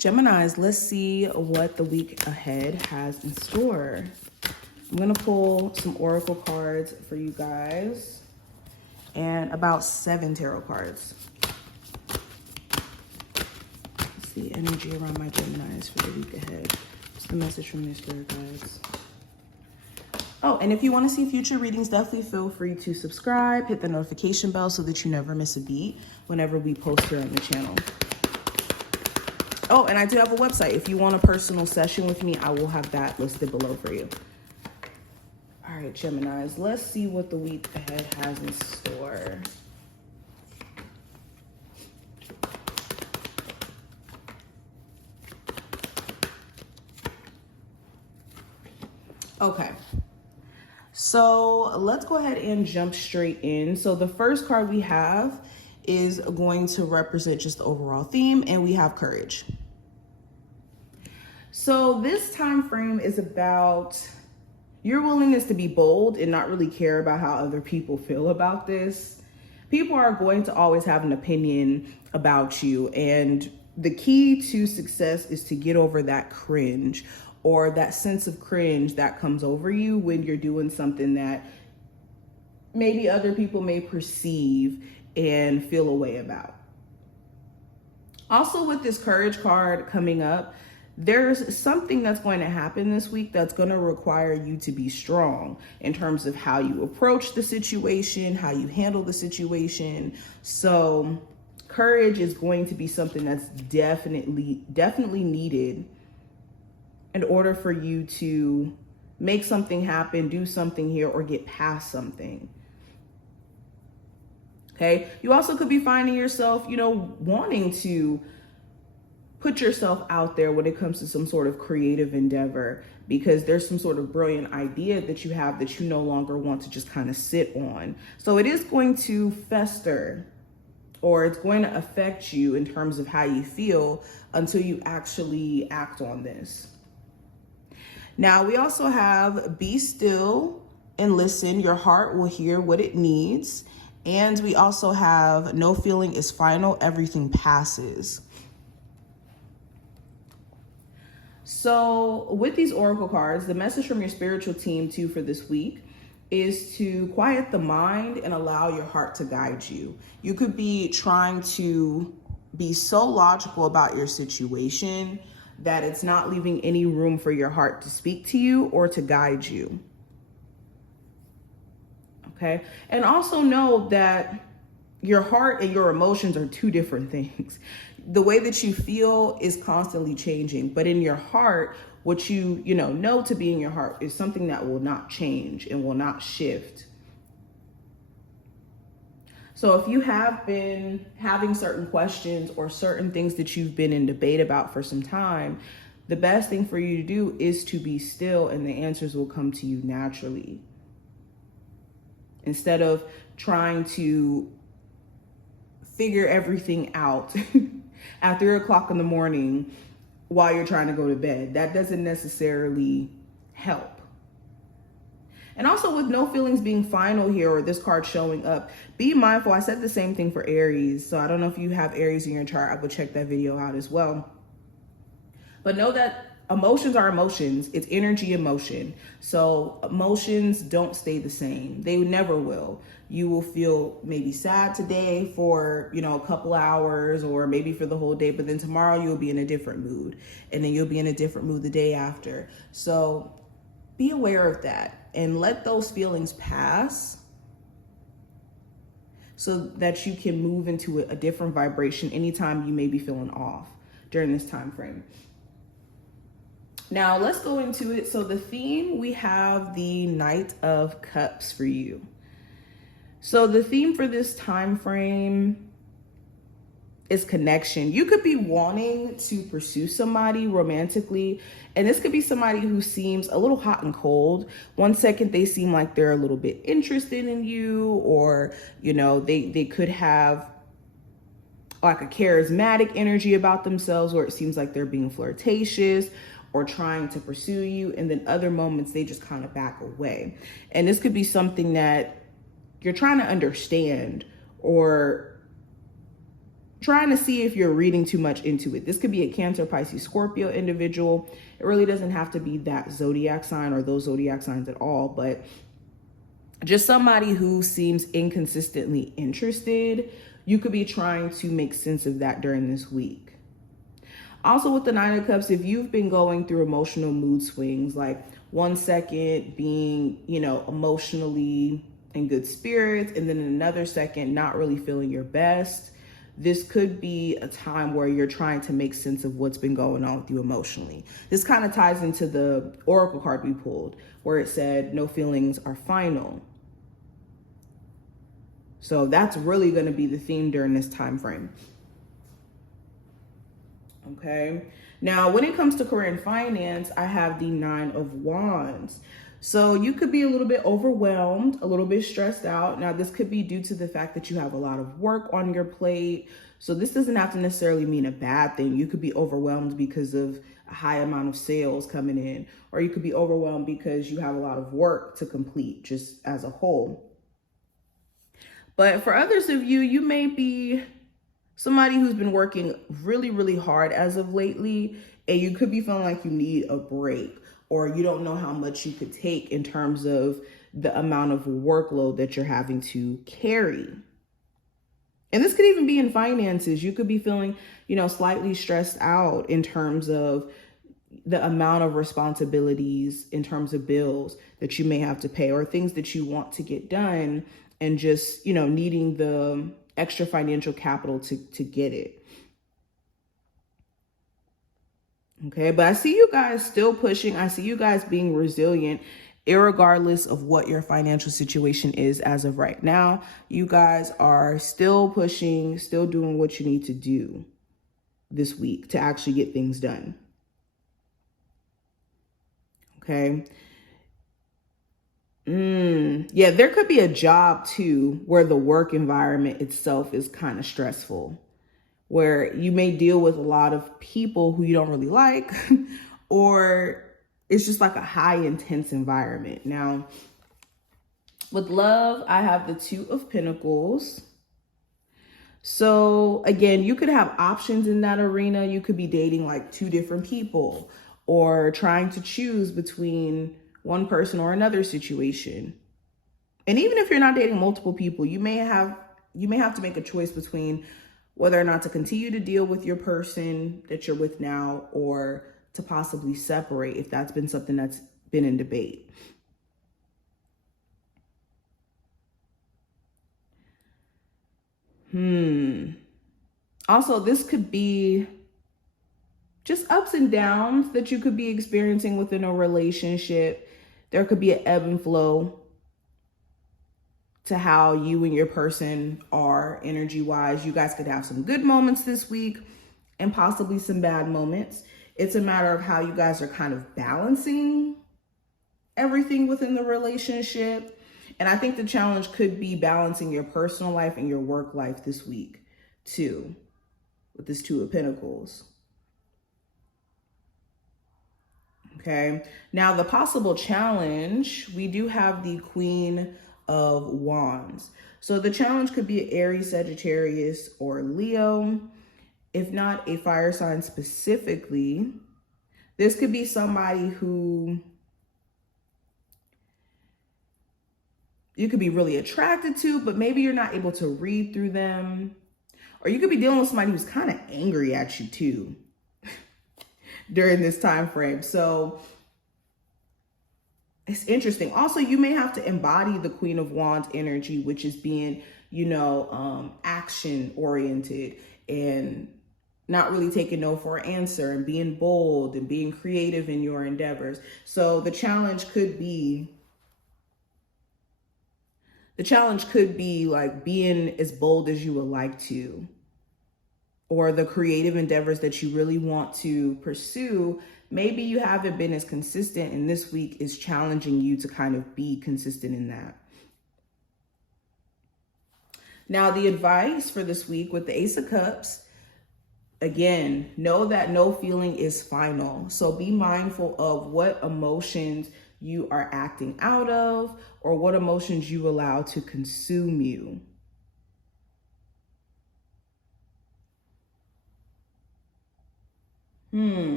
Geminis, let's see what the week ahead has in store. I'm going to pull some oracle cards for you guys and about 7 tarot cards. Let's see energy around my Geminis for the week ahead. What's the message from their spirit guides? Oh, and if you want to see future readings, definitely feel free to subscribe, hit the notification bell so that you never miss a beat whenever we post here on the channel. Oh, and I do have a website. If you want a personal session with me, I will have that listed below for you. All right, Geminis, let's see what the week ahead has in store. Okay, so let's go ahead and jump straight in. So the first card we have is going to represent just the overall theme, and we have courage. So this time frame is about your willingness to be bold and not really care about how other people feel about this. People are going to always have an opinion about you, and the key to success is to get over that cringe or that sense of cringe that comes over you when you're doing something that maybe other people may perceive and feel a way about. Also, with this courage card coming up, there's something that's going to happen this week that's going to require you to be strong in terms of how you approach the situation, how you handle the situation. So courage is going to be something that's definitely needed in order for you to make something happen, do something here, or get past something. Okay. You also could be finding yourself, wanting to put yourself out there when it comes to some sort of creative endeavor, because there's some sort of brilliant idea that you have that you no longer want to just kind of sit on. So it is going to fester, or it's going to affect you in terms of how you feel until you actually act on this. Now, we also have be still and listen. Your heart will hear what it needs. And we also have no feeling is final. Everything passes. So with these oracle cards, the message from your spiritual team too for this week is to quiet the mind and allow your heart to guide you. You could be trying to be so logical about your situation that it's not leaving any room for your heart to speak to you or to guide you. Okay. And also know that your heart and your emotions are two different things. The way that you feel is constantly changing, but in your heart, what you know to be in your heart is something that will not change and will not shift. So if you have been having certain questions or certain things that you've been in debate about for some time, the best thing for you to do is to be still, and the answers will come to you naturally. Instead of trying to figure everything out at 3 o'clock in the morning while you're trying to go to bed. That doesn't necessarily help. And also with no feelings being final here, or this card showing up, be mindful. I said the same thing for Aries. So I don't know if you have Aries in your chart. I would check that video out as well. But know that emotions are emotions. It's energy in motion. So emotions don't stay the same. They never will. You will feel maybe sad today for, a couple hours, or maybe for the whole day, but then tomorrow you'll be in a different mood, and then you'll be in a different mood the day after. So be aware of that and let those feelings pass so that you can move into a different vibration anytime you may be feeling off during this time frame. Now let's go into it. So the theme, we have the Knight of Cups for you. So the theme for this time frame is connection. You could be wanting to pursue somebody romantically, and this could be somebody who seems a little hot and cold. One second they seem like they're a little bit interested in you, or they could have like a charismatic energy about themselves, where it seems like they're being flirtatious or trying to pursue you, and then other moments they just kind of back away. And this could be something that you're trying to understand, or trying to see if you're reading too much into it. This could be a Cancer, Pisces, Scorpio individual. It really doesn't have to be that zodiac sign or those zodiac signs at all, but just somebody who seems inconsistently interested. You could be trying to make sense of that during this week. Also with the Nine of Cups, if you've been going through emotional mood swings, like 1 second being, emotionally in good spirits, and then in another second not really feeling your best, this could be a time where you're trying to make sense of what's been going on with you emotionally. This kind of ties into the Oracle card we pulled, where it said no feelings are final. So that's really going to be the theme during this time frame. Okay. Now, when it comes to career and finance, I have the Nine of Wands. So you could be a little bit overwhelmed, a little bit stressed out. Now, this could be due to the fact that you have a lot of work on your plate. So this doesn't have to necessarily mean a bad thing. You could be overwhelmed because of a high amount of sales coming in, or you could be overwhelmed because you have a lot of work to complete just as a whole. But for others of you, you may be somebody who's been working really, really hard as of lately, and you could be feeling like you need a break, or you don't know how much you could take in terms of the amount of workload that you're having to carry. And this could even be in finances. You could be feeling, slightly stressed out in terms of the amount of responsibilities, in terms of bills that you may have to pay, or things that you want to get done, and just, needing the extra financial capital to get it. Okay, but I see you guys still pushing. I see you guys being resilient, irregardless of what your financial situation is as of right now. You guys are still pushing, still doing what you need to do this week to actually get things done. Okay. Yeah, there could be a job too where the work environment itself is kind of stressful, where you may deal with a lot of people who you don't really like, or it's just like a high intense environment. Now, with love, I have the Two of Pentacles. So again, you could have options in that arena. You could be dating like 2 different people, or trying to choose between one person or another situation. And even if you're not dating multiple people, you may have to make a choice between whether or not to continue to deal with your person that you're with now, or to possibly separate if that's been something that's been in debate. Also, this could be just ups and downs that you could be experiencing within a relationship. There could be an ebb and flow to how you and your person are energy-wise. You guys could have some good moments this week and possibly some bad moments. It's a matter of how you guys are kind of balancing everything within the relationship. And I think the challenge could be balancing your personal life and your work life this week too, with this Two of Pentacles. Okay, now the possible challenge, we do have the Queen of Wands. So the challenge could be Aries, Sagittarius, or Leo. If not a fire sign specifically, this could be somebody who you could be really attracted to, but maybe you're not able to read through them. Or you could be dealing with somebody who's kind of angry at you too during this time frame. So it's interesting. Also, you may have to embody the Queen of Wands energy, which is being, action oriented and not really taking no for an answer, and being bold and being creative in your endeavors. So the challenge could be like being as bold as you would like to, or the creative endeavors that you really want to pursue. Maybe you haven't been as consistent, and this week is challenging you to kind of be consistent in that. Now, the advice for this week with the Ace of Cups, again, know that no feeling is final. So be mindful of what emotions you are acting out of, or what emotions you allow to consume you.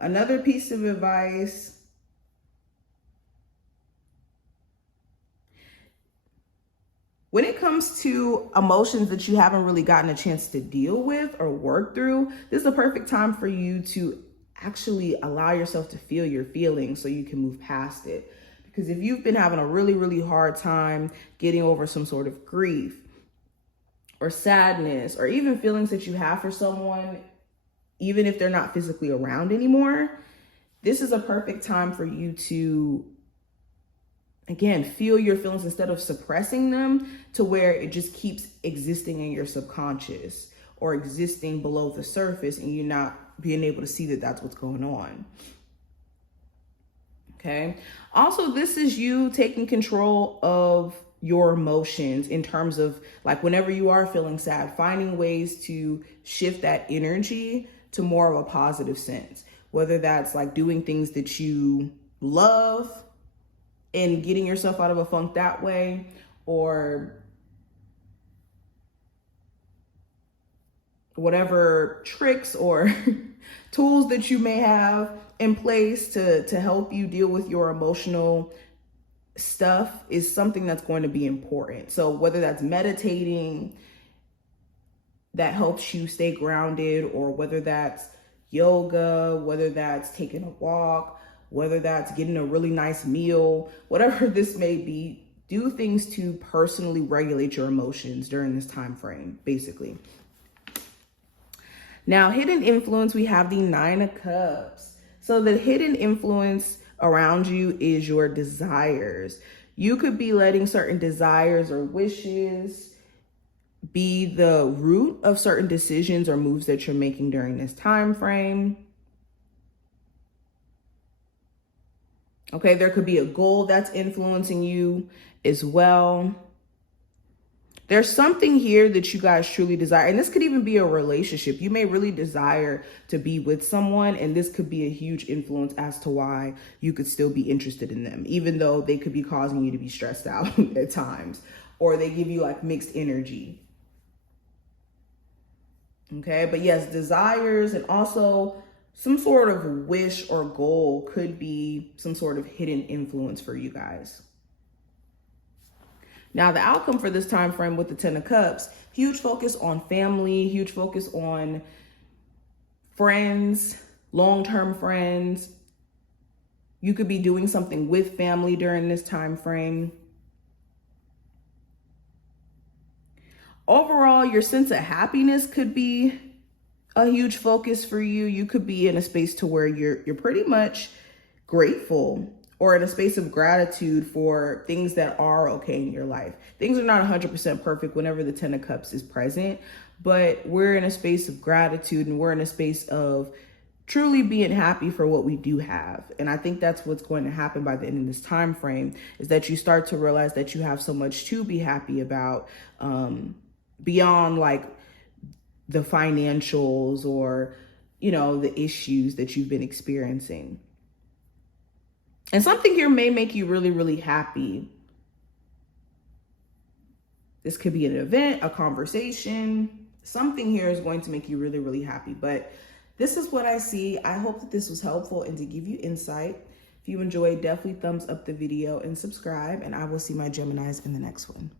Another piece of advice. When it comes to emotions that you haven't really gotten a chance to deal with or work through, this is a perfect time for you to actually allow yourself to feel your feelings so you can move past it. Because if you've been having a really, really hard time getting over some sort of grief or sadness, or even feelings that you have for someone, even if they're not physically around anymore, this is a perfect time for you to, again, feel your feelings instead of suppressing them to where it just keeps existing in your subconscious or existing below the surface and you're not being able to see that that's what's going on. Okay. Also, this is you taking control of your emotions in terms of, like, whenever you are feeling sad, finding ways to shift that energy to more of a positive sense, whether that's like doing things that you love and getting yourself out of a funk that way, or whatever tricks or tools that you may have in place to help you deal with your emotional stuff is something that's going to be important. So whether that's meditating that helps you stay grounded, or whether that's yoga, whether that's taking a walk, whether that's getting a really nice meal, whatever this may be, do things to personally regulate your emotions during this time frame, basically. Now, hidden influence, we have the 9 of Cups. So the hidden influence around you is your desires. You could be letting certain desires or wishes be the root of certain decisions or moves that you're making during this time frame. Okay, there could be a goal that's influencing you as well. There's something here that you guys truly desire. And this could even be a relationship. You may really desire to be with someone, and this could be a huge influence as to why you could still be interested in them, even though they could be causing you to be stressed out at times, or they give you like mixed energy. Okay, but yes, desires and also some sort of wish or goal could be some sort of hidden influence for you guys. Now, the outcome for this time frame with the 10 of Cups, huge focus on family, huge focus on friends, long-term friends. You could be doing something with family during this time frame. Overall, your sense of happiness could be a huge focus for you. You could be in a space to where you're pretty much grateful, or in a space of gratitude for things that are okay in your life. Things are not 100% perfect whenever the 10 of Cups is present, but we're in a space of gratitude and we're in a space of truly being happy for what we do have. And I think that's what's going to happen by the end of this time frame, is that you start to realize that you have so much to be happy about, beyond like the financials or, you know, the issues that you've been experiencing. And something here may make you really, really happy. This could be an event, a conversation. Something here is going to make you really, really happy. But this is what I see. I hope that this was helpful and to give you insight. If you enjoyed, definitely thumbs up the video and subscribe. And I will see my Geminis in the next one.